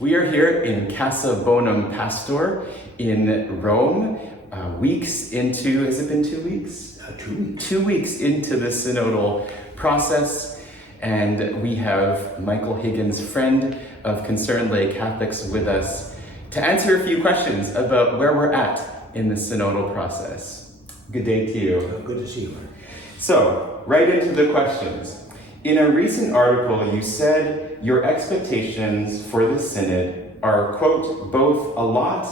We are here in Casa Bonum Pastor in Rome, weeks into, has it been 2 weeks? 2 weeks. 2 weeks into the synodal process, and we have Michael Higgins, friend of Concerned Lay Catholics, with us to answer a few questions about where we're at in the synodal process. Good day to you. Good to see you. So, right into the questions. In a recent article, you said your expectations for the Synod are, quote, both a lot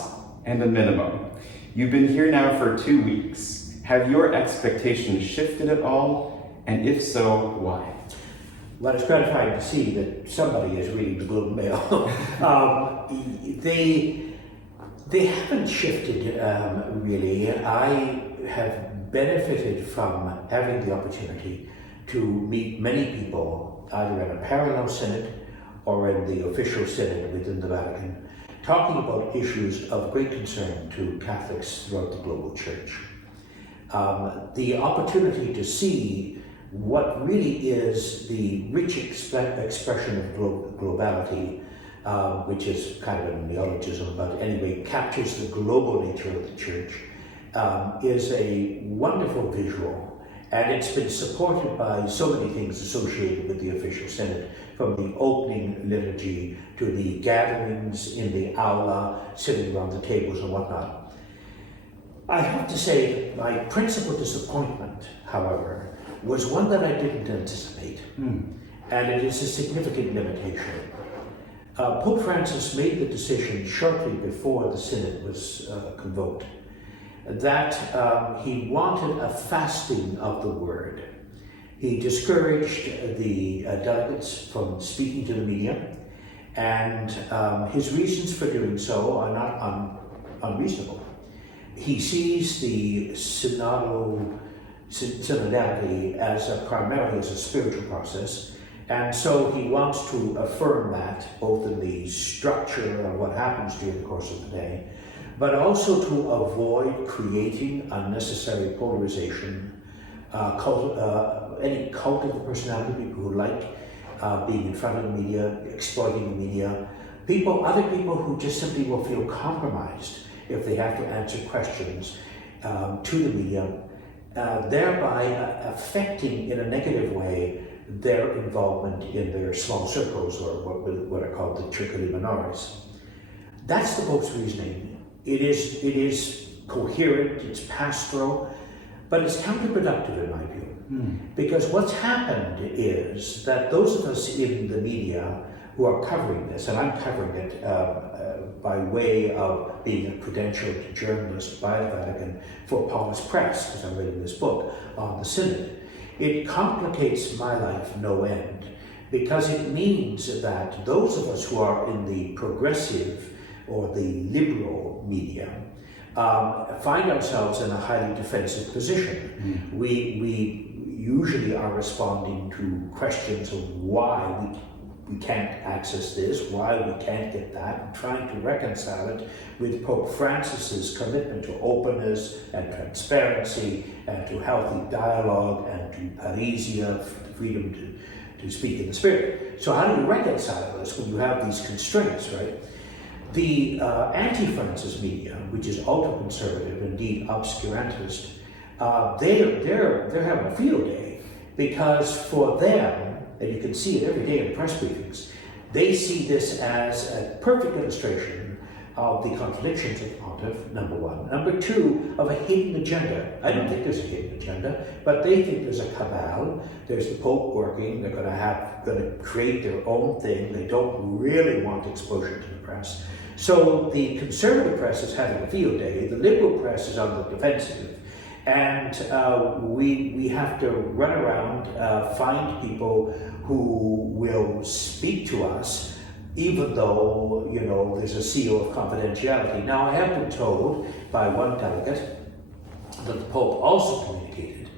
and a minimum. You've been here now for 2 weeks. Have your expectations shifted at all? And if so, why? Well, it's gratifying to see that somebody is reading the Globe and Mail. They haven't shifted, really. I have benefited from having the opportunity to meet many people, either in a parallel synod or in the official synod within the Vatican, talking about issues of great concern to Catholics throughout the global church. The opportunity to see what really is the rich expression of globality, which is kind of a neologism, but anyway, captures the global nature of the church, is a wonderful visual. And it's been supported by so many things associated with the official synod, from the opening liturgy to the gatherings in the aula, sitting around the tables and whatnot. I have to say, my principal disappointment, however, was one that I didn't anticipate, and it is a significant limitation. Pope Francis made the decision shortly before the synod was convoked that he wanted a fasting of the word. He discouraged the delegates from speaking to the media, and his reasons for doing so are not unreasonable. He sees the synodality as primarily as a spiritual process, and so he wants to affirm that both in the structure of what happens during the course of the day, but also to avoid creating unnecessary polarization, any cult of the personality, people who like being in front of the media, exploiting the media, other people who just simply will feel compromised if they have to answer questions to the media, thereby affecting in a negative way their involvement in their small circles, or what are called the circuli minoris. That's the Pope's reasoning. It is coherent, it's pastoral, but it's counterproductive in my view. Because what's happened is that those of us in the media who are covering this, and I'm covering it by way of being a credentialed journalist by the Vatican for Paul's Press, because I'm reading this book on the Synod, it complicates my life no end, because it means that those of us who are in the progressive or the liberal media find ourselves in a highly defensive position. We usually are responding to questions of why we can't access this, why we can't get that, and trying to reconcile it with Pope Francis's commitment to openness and transparency and to healthy dialogue and to paresia, freedom to speak in the Spirit. So how do you reconcile this when you have these constraints, right? The anti-Francis media, which is ultra-conservative, indeed obscurantist, they're having a field day, because for them, and you can see it every day in press briefings, they see this as a perfect illustration of the contradictions of the Pontiff, number one. Number two, of a hidden agenda. I don't think there's a hidden agenda, but they think there's a cabal. There's the Pope working. They're going to create their own thing. They don't really want exposure to the press. So the conservative press is having a field day. The liberal press is on the defensive. And we have to run around, find people who will speak to us, even though, there's a seal of confidentiality. Now, I have been told by one delegate that the Pope also communicated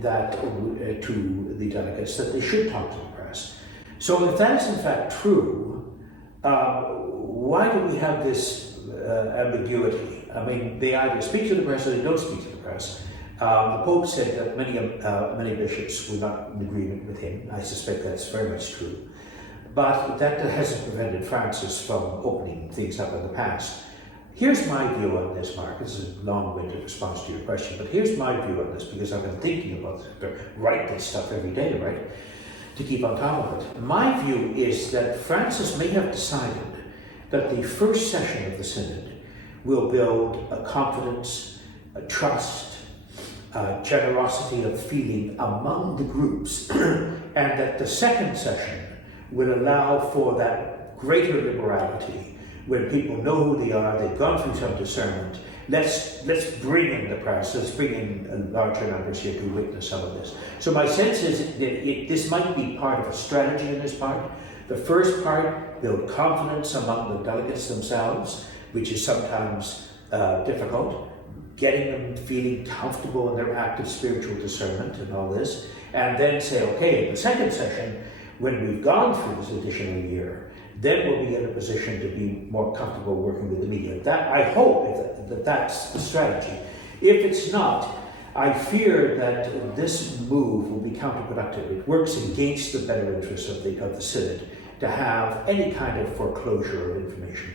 that to the delegates that they should talk to the press. So if that is in fact true, why do we have this ambiguity? I mean, they either speak to the press or they don't speak to the press. The Pope said that many bishops were not in agreement with him. I suspect that's very much true. but that hasn't prevented Francis from opening things up in the past. Here's my view on this, Mark. This is a long-winded response to your question, but here's my view on this, because I've been thinking about it, write this stuff every day, right, to keep on top of it. My view is that Francis may have decided that the first session of the Synod will build a confidence, a trust, a generosity of feeling among the groups, and that the second session will allow for that greater liberality when people know who they are, they've gone through some discernment. Let's bring in the press, let's bring in larger numbers here to witness some of this. So my sense is that this might be part of a strategy in this part. The first part, build confidence among the delegates themselves, which is sometimes difficult, getting them feeling comfortable in their active spiritual discernment and all this, and then say, okay, in the second session, when we've gone through this additional year, then we'll be in a position to be more comfortable working with the media. That, I hope that that's the strategy. If it's not, I fear that this move will be counterproductive. It works against the better interests of the Synod to have any kind of foreclosure of information.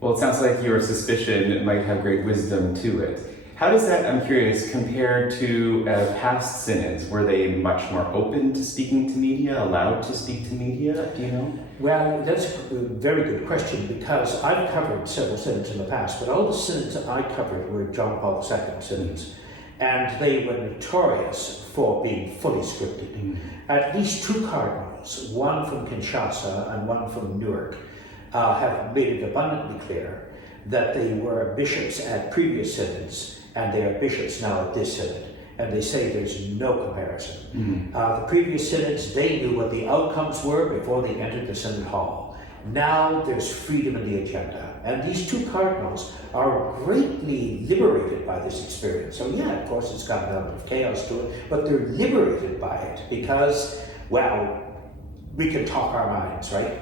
Well, it sounds like your suspicion might have great wisdom to it. How does that, I'm curious, compare to past synods? Were they much more open to speaking to media, allowed to speak to media? Do you know? Well, that's a very good question, because I've covered several synods in the past, but all the synods that I covered were John Paul II synods, and they were notorious for being fully scripted. Mm-hmm. At least two cardinals, one from Kinshasa and one from Newark, have made it abundantly clear that they were bishops at previous synods, and they are bishops now at this synod. And they say there's no comparison. Mm-hmm. The previous synods, they knew what the outcomes were before they entered the synod hall. Now there's freedom in the agenda. And these two cardinals are greatly liberated by this experience. So yeah, of course it's got an element of chaos to it, but they're liberated by it because, well, we can talk our minds, right?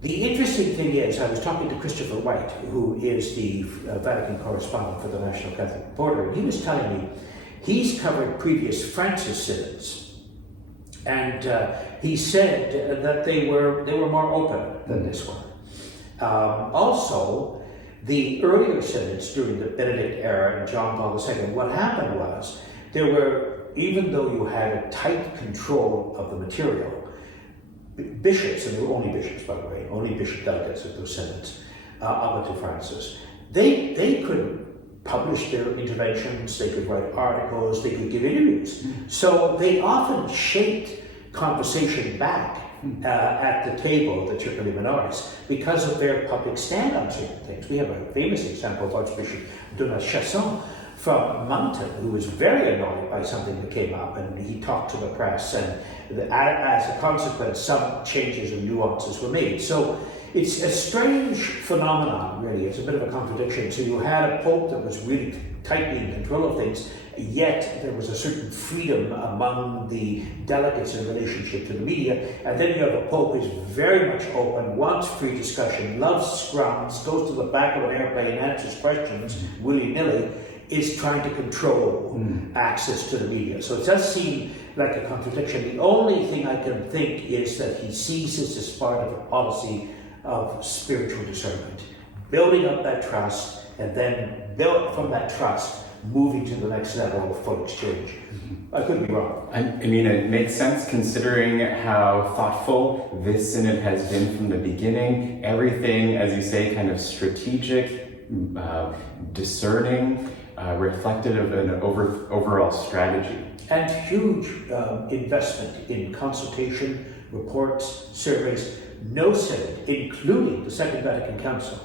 The interesting thing is, I was talking to Christopher White, who is the Vatican correspondent for the National Catholic Reporter, and he was telling me he's covered previous Francis synods, and he said that they were more open than this one. Also, the earlier synods during the Benedict era and John Paul II, what happened was there were, even though you had a tight control of the material, bishops, and there were only bishops, by the way, only bishop delegates at those synods, up until Francis, they could publish their interventions, they could write articles, they could give interviews. So they often shaped conversation back at the table, the Circoli Minoris, because of their public stand on certain things. We have a famous example of Archbishop de la Chasson from Mountain, who was very annoyed by something that came up, and he talked to the press, and as a consequence, some changes and nuances were made. So it's a strange phenomenon, really. It's a bit of a contradiction. So you had a pope that was really tightly in control of things, yet there was a certain freedom among the delegates in relationship to the media, and then you have a pope who's very much open, wants free discussion, loves scrums, goes to the back of an airplane, answers questions willy-nilly, is trying to control access to the media. So it does seem like a contradiction. The only thing I can think is that he sees this as part of a policy of spiritual discernment, building up that trust, and then build from that trust, moving to the next level of full exchange. I could be wrong. I mean, it makes sense considering how thoughtful this synod has been from the beginning. Everything, as you say, kind of strategic, discerning, reflective of an overall strategy. And huge investment in consultation, reports, surveys. No synod, including the Second Vatican Council,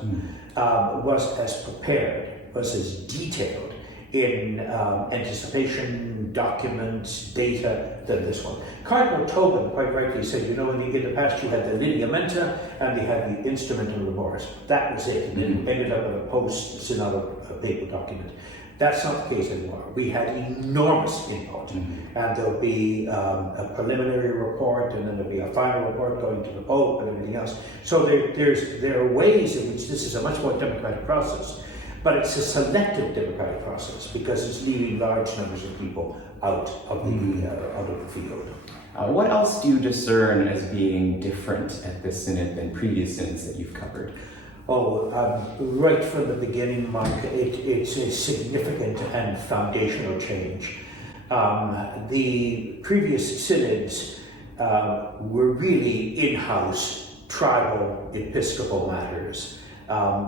was as prepared, was as detailed in anticipation, documents, data than this one. Cardinal Tobin quite rightly said, you know, in the past you had the lineamenta and they had the instrumental remorse. That was it, and it ended up in a post-synodal paper document. That's not the case anymore. We had enormous input, and there'll be a preliminary report, and then there'll be a final report going to the Pope and everything else. So there are ways in which this is a much more democratic process. But it's a selective democratic process because it's leaving large numbers of people out of the field. What else do you discern as being different at this synod than previous synods that you've covered? Right from the beginning, Mark, it's a significant and foundational change. The previous synods were really in-house, tribal, episcopal matters.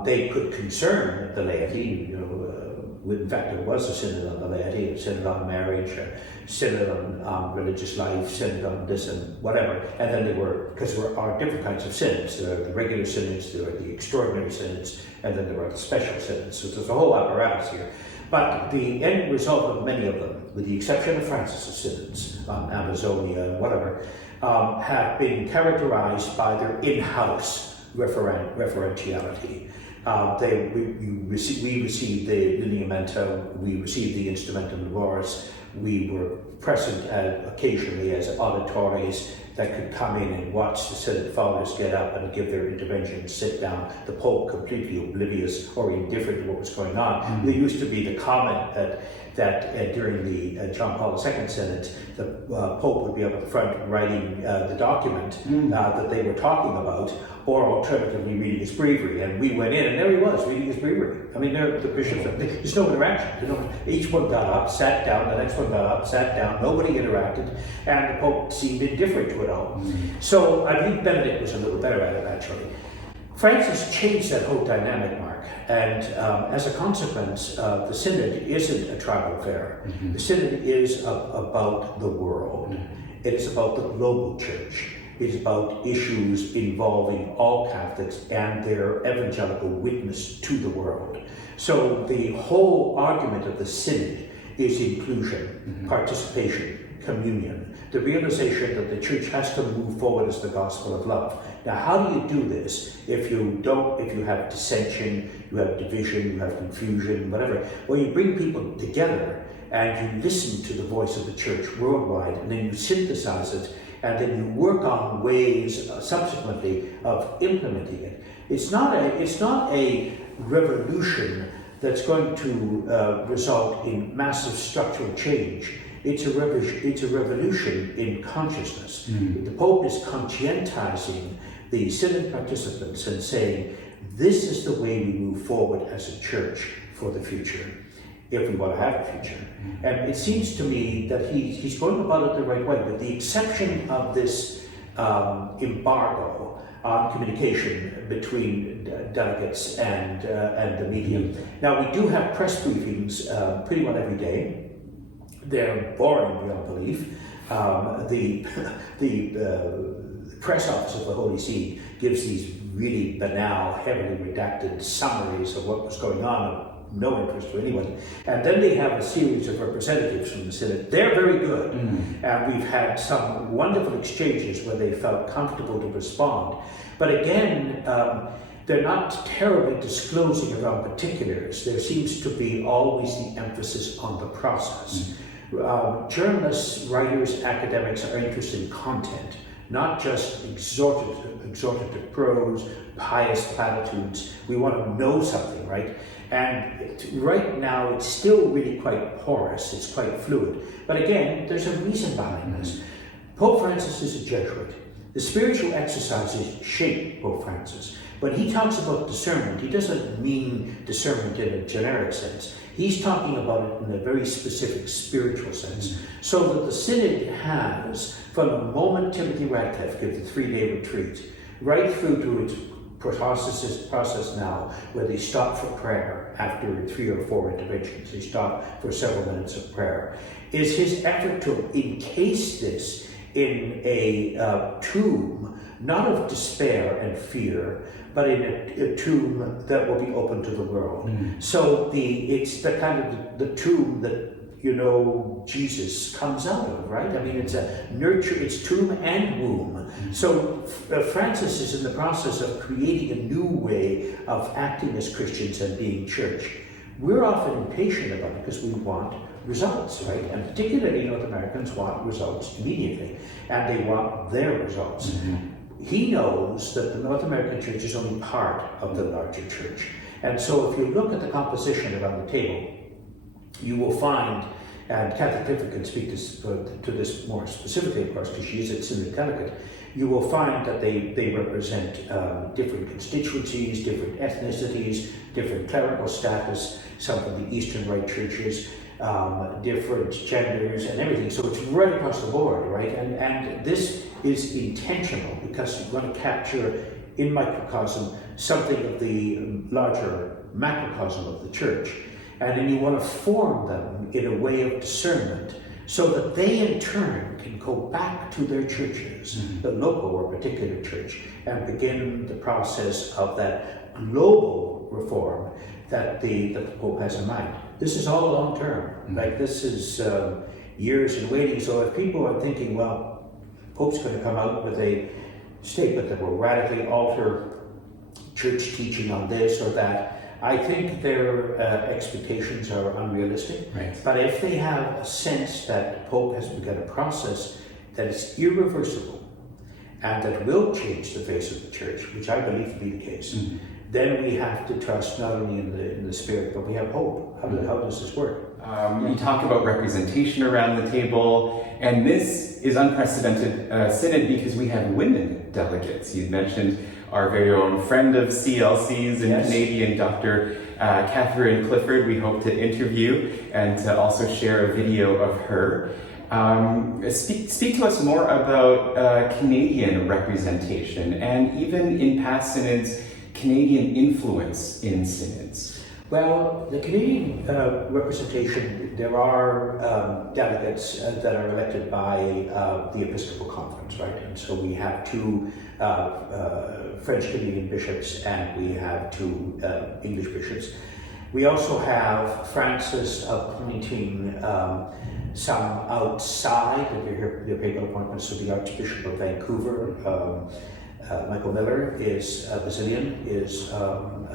They could concern the laity. In fact, there was a synod on the laity, a synod on marriage, a synod on religious life, synod on this and whatever. And then because there are different kinds of synods. There are the regular synods, there are the extraordinary synods, and then there are the special synods. So there's a whole apparatus here. But the end result of many of them, with the exception of Francis's synods, Amazonia and whatever, have been characterized by their in-house referentiality. We received the lineamenta, we received the instrumentum laboris, we were present occasionally as auditores that could come in and watch the Synod fathers get up and give their intervention and sit down, the Pope completely oblivious or indifferent to what was going on. There used to be the comment that during the John Paul II Synod, the Pope would be up at the front writing the document that they were talking about, or alternatively reading his breviary. And we went in, and there he was, reading his breviary. I mean, the bishops, there's no interaction. Each one got up, sat down, the next one got up, sat down, nobody interacted, and the Pope seemed indifferent to it all. So I think Benedict was a little better at it, actually. Francis changed that whole dynamic, Mark, and as a consequence, the Synod isn't a tribal affair. The Synod is about the world. It is about the global church. It is about issues involving all Catholics and their evangelical witness to the world. So the whole argument of the Synod is inclusion, participation, communion, the realization that the church has to move forward as the gospel of love. Now, how do you do this if you have dissension, you have division, you have confusion, whatever? Well, you bring people together and you listen to the voice of the church worldwide, and then you synthesize it, and then you work on ways subsequently of implementing it. It's not a revolution that's going to result in massive structural change. It's a revolution in consciousness. The Pope is conscientizing the Synod participants and saying, this is the way we move forward as a church for the future, if we want to have a future. And it seems to me that he's going about it the right way, with the exception of this embargo on communication between delegates and the media. Now, we do have press briefings pretty well every day. They're boring beyond belief. The press office of the Holy See gives these really banal, heavily redacted summaries of what was going on, of no interest to anyone. And then they have a series of representatives from the Synod. They're very good. And we've had some wonderful exchanges where they felt comfortable to respond. But again, they're not terribly disclosing around particulars. There seems to be always the emphasis on the process. Journalists, writers, academics are interested in content, not just exhortative prose, pious platitudes. We want to know something, right? And right now it's still really quite porous, it's quite fluid. But again, there's a reason behind this. Pope Francis is a Jesuit. The spiritual exercises shape Pope Francis. When he talks about discernment, he doesn't mean discernment in a generic sense. He's talking about it in a very specific spiritual sense. So that the Synod has, from the moment Timothy Radcliffe gives the 3-day retreat, right through to its process now, where they stop for prayer after 3 or 4 interventions. They stop for several minutes of prayer. Is his effort to encase this in a tomb, not of despair and fear, but in a tomb that will be open to the world. So it's the kind of the tomb that, Jesus comes out of, right? I mean, it's tomb and womb. So Francis is in the process of creating a new way of acting as Christians and being church. We're often impatient about it because we want results, right? And particularly North Americans want results immediately, and they want their results. He knows that the North American church is only part of the larger church, And so if you look at the composition around the table, you will find, and Catholic Clifford can speak to this more specifically, of course, because she is a synod delegate, you will find that they represent different constituencies, different ethnicities, different clerical status, some from the Eastern Rite churches, different genders and everything. So it's right across the board, right? And this is intentional because you want to capture in microcosm something of the larger macrocosm of the church. And then you want to form them in a way of discernment so that they in turn can go back to their churches, the local or particular church, and begin the process of that global reform that the Pope has in mind. This is all long term. Like this is years in waiting. So if people are thinking, well, Pope's going to come out with a statement that will radically alter church teaching on this or that, I think their expectations are unrealistic. Right. But if they have a sense that the Pope has begun a process that is irreversible and that will change the face of the church, which I believe to be the case, then we have to trust not only in the Spirit, but we have hope. How does this work? You talk about representation around the table, and this is unprecedented synod because we have women delegates. You mentioned our very own friend of CLCs and Canadian, Dr. Catherine Clifford. We hope to interview and to also share a video of her. Speak to us more about Canadian representation and even in past synods, Canadian influence in synods. Well, the Canadian representation, there are delegates that are elected by the Episcopal Conference, right? And so we have two French Canadian bishops and we have two English bishops. We also have Francis appointing some outside of the papal appointments. So the Archbishop of Vancouver, Michael Miller, is Basilian, is on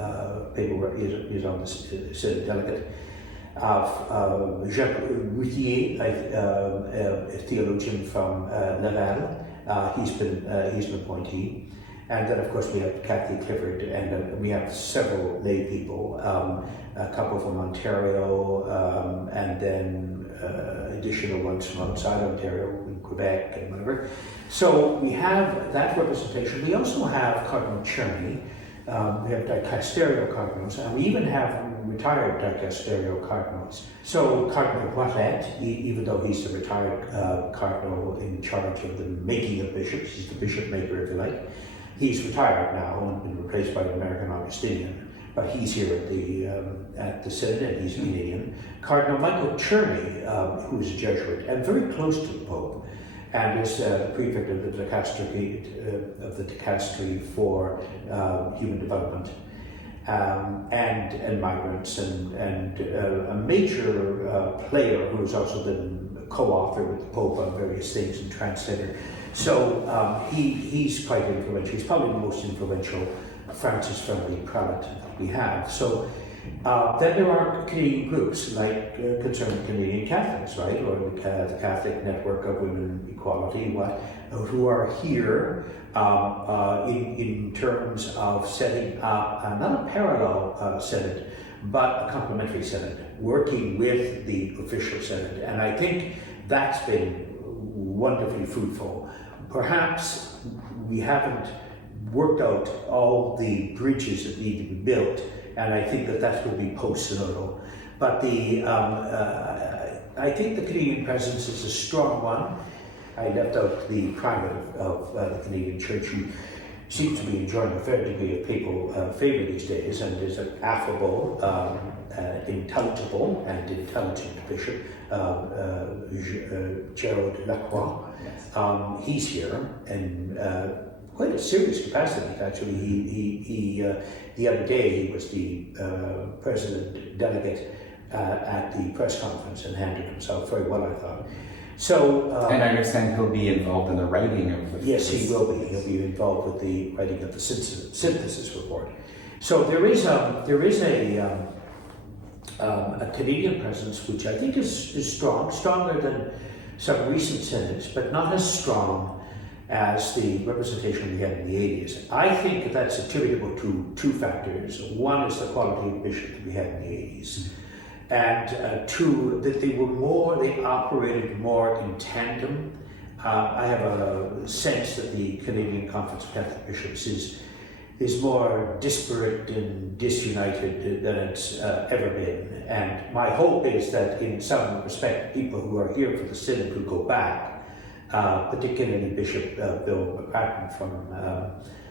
the Synod delegate. Jacques Routier, a theologian from Laval, he's an appointee. And then, of course, we have Kathy Clifford, and we have several lay people, a couple from Ontario, and then additional ones from outside Ontario, in Quebec and whatever. So we have that representation. We also have Cardinal Cherney, we have dicasterial cardinals, and we even have retired dicasterial cardinals. So Cardinal Poiret, even though he's the retired cardinal in charge of the making of bishops, he's the bishop maker, if you like. He's retired now and been replaced by the American Augustinian, but he's here at the Synod, and he's Canadian. Cardinal Michael Cherney, who is a Jesuit and very close to the Pope, and is the prefect of the dicastery for human development and migrants, and a major player who has also been co-author with the Pope on various things and translator. So he's quite influential. He's probably the most influential Francis-friendly prelate we have. So then there are Canadian groups like Concerned Canadian Catholics, right, or the Catholic Network of Women Equality, who are here in terms of setting up not a parallel synod, but a complementary synod, working with the official synod. And I think that's been wonderfully fruitful. Perhaps we haven't worked out all the bridges that need to be built, and I think that will be post-synodal. But I think the Canadian presence is a strong one. I left out the primate of the Canadian Church, who seems to be enjoying a fair degree of papal favor these days, and is an affable, intelligible, and intelligent bishop, Gerald Lacroix. Yes. He's here in quite a serious capacity, actually. He the other day he was the president delegate at the press conference and handled himself very well, I thought. So, and I understand he'll be involved in the writing of the... Yes, he will be. He'll be involved with the writing of the synthesis report. So there is a Canadian presence which I think is strong, stronger than some recent synods, but not as strong as the representation we had in the 80s. I think that's attributable to two factors. One is the quality of bishop that we had in the 80s. And two, that they operated more in tandem. I have a sense that the Canadian Conference of Catholic Bishops is more disparate and disunited than it's ever been. And my hope is that in some respect, people who are here for the Synod will go back, particularly Bishop Bill McPatten from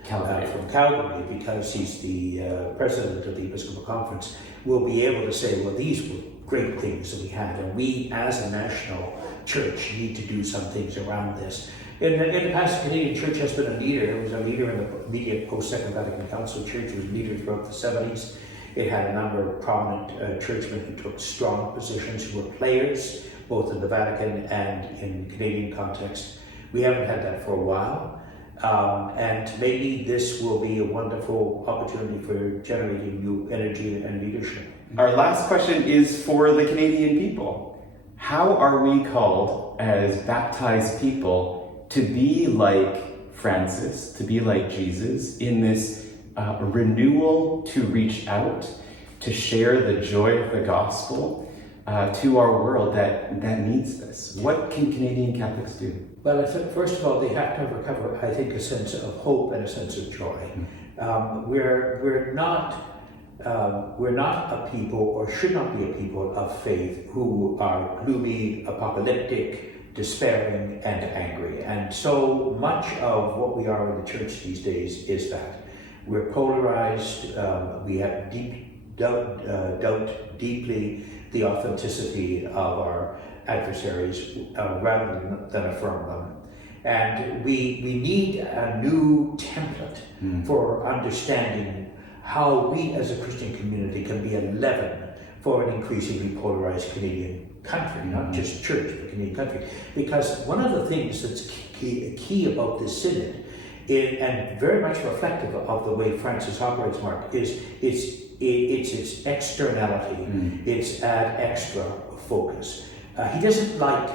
Calgary, because he's the president of the Episcopal Conference, will be able to say, well, these were great things that we had, and we as a national church need to do some things around this. In the past, the Canadian Church has been a leader. It was a leader in the immediate post-Second Vatican Council church. It was a leader throughout the 70s. It had a number of prominent churchmen who took strong positions, who were players, both in the Vatican and in Canadian context. We haven't had that for a while. And maybe this will be a wonderful opportunity for generating new energy and leadership. Our last question is for the Canadian people. How are we called as baptized people to be like Francis, to be like Jesus in this renewal to reach out, to share the joy of the gospel to our world that needs this? What can Canadian Catholics do? Well, I think first of all, they have to recover, I think, a sense of hope and a sense of joy. We're not a people, or should not be a people of faith, who are gloomy, apocalyptic, despairing, and angry. And so much of what we are in the church these days is that. We're polarized, we have doubt deeply the authenticity of our adversaries rather than affirm them. And we need a new template for understanding how we as a Christian community can be a leaven for an increasingly polarized Canadian country, not just church, but Canadian country. Because one of the things that's key about this synod, and very much reflective of the way Francis operates, Mark, is its externality, its ad extra focus. He doesn't like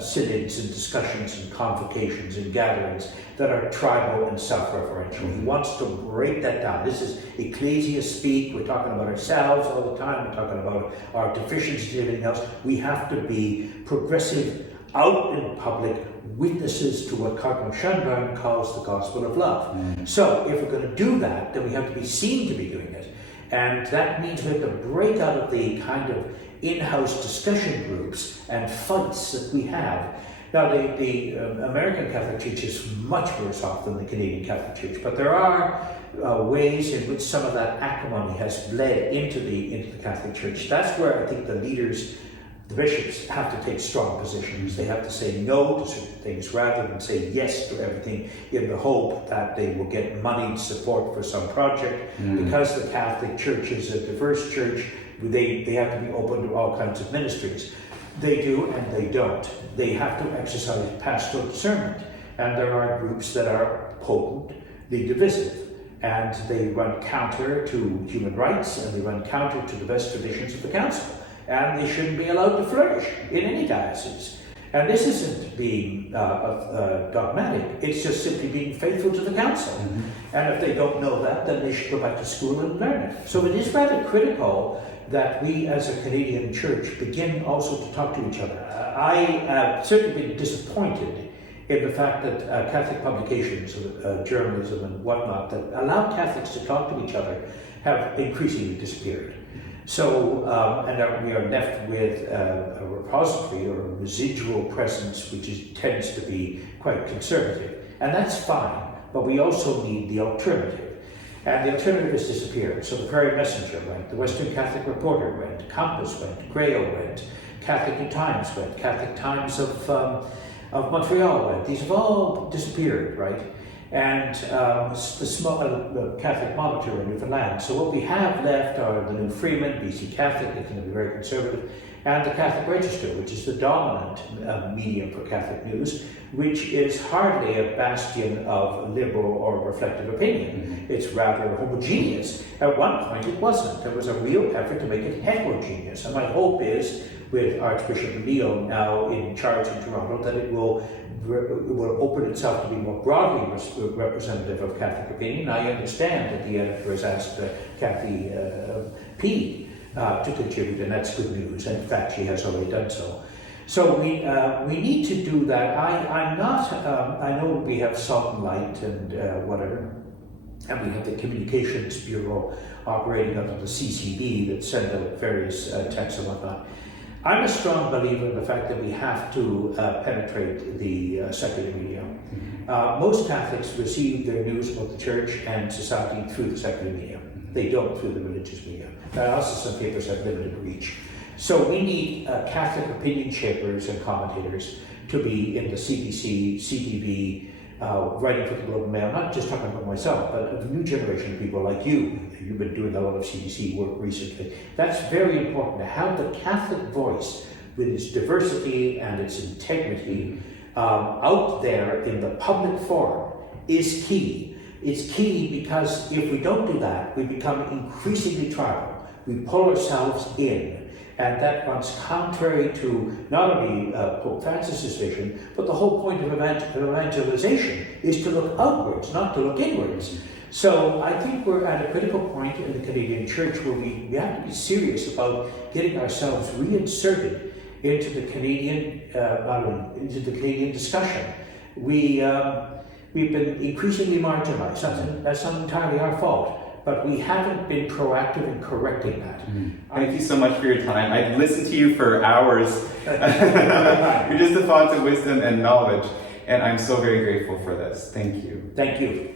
synods and discussions and convocations and gatherings that are tribal and self-referential. He wants to break that down. This is ecclesia speak. We're talking about ourselves all the time. We're talking about our deficiencies and everything else. We have to be progressive, out in public, witnesses to what Cardinal Schönborn calls the gospel of love. So if we're going to do that, then we have to be seen to be doing it. And that means we have to break out of the kind of in-house discussion groups and fights that we have. Now, the American Catholic Church is much worse off than the Canadian Catholic Church, but there are ways in which some of that acrimony has bled into the Catholic Church. That's where I think the leaders, the bishops, have to take strong positions. They have to say no to certain things rather than say yes to everything in the hope that they will get moneyed support for some project. Because the Catholic Church is a diverse church, they have to be open to all kinds of ministries. They do and they don't. They have to exercise pastoral discernment. And there are groups that are potently divisive. And they run counter to human rights, and they run counter to the best traditions of the Council. And they shouldn't be allowed to flourish in any diocese. And this isn't being dogmatic, it's just simply being faithful to the Council. And if they don't know that, then they should go back to school and learn it. So it is rather critical that we as a Canadian church begin also to talk to each other. I have certainly been disappointed in the fact that Catholic publications, journalism and whatnot, that allow Catholics to talk to each other have increasingly disappeared. So, and we are left with a repository or a residual presence which tends to be quite conservative. And that's fine, but we also need the alternative. And the alternative has disappeared. So the Prairie Messenger went, the Western Catholic Reporter went, Compass went, Grail went, Catholic Times went, Catholic Times of Montreal went. These have all disappeared, right? And the Catholic Monitor in Newfoundland. So what we have left are the New Freeman, BC Catholic, it's going to be very conservative, and the Catholic Register, which is the dominant medium for Catholic news, which is hardly a bastion of liberal or reflective opinion. It's rather homogeneous. At one point it wasn't. There was a real effort to make it heterogeneous. And my hope is with Archbishop Leo now in charge in Toronto, that it will open itself to be more broadly representative of Catholic opinion. I understand that the editor has asked Kathy P. To contribute, and that's good news. And in fact, she has already done so. So we need to do that. I'm not. I know we have Salt and Light and whatever, and we have the Communications Bureau operating under the CCB that send out various texts and whatnot. I'm a strong believer in the fact that we have to penetrate the secular media. Most Catholics receive their news about the church and society through the secular media. They don't through the religious media. Now, also some papers have limited reach. So we need Catholic opinion shapers and commentators to be in the CBC, CTV, writing for the Globe and Mail. I'm not just talking about myself, but a new generation of people like you. You've been doing a lot of CBC work recently. That's very important. To have the Catholic voice with its diversity and its integrity out there in the public forum is key. It's key because if we don't do that, we become increasingly tribal. We pull ourselves in, and that runs contrary to not only Pope Francis's vision, but the whole point of evangelization is to look outwards, not to look inwards. So I think we're at a critical point in the Canadian Church where we have to be serious about getting ourselves reinserted into the Canadian discussion. We've been increasingly marginalized. That's not entirely our fault, but we haven't been proactive in correcting that. Thank you so much for your time. I've listened to you for hours. You're just a font of wisdom and knowledge, and I'm so very grateful for this. Thank you. Thank you.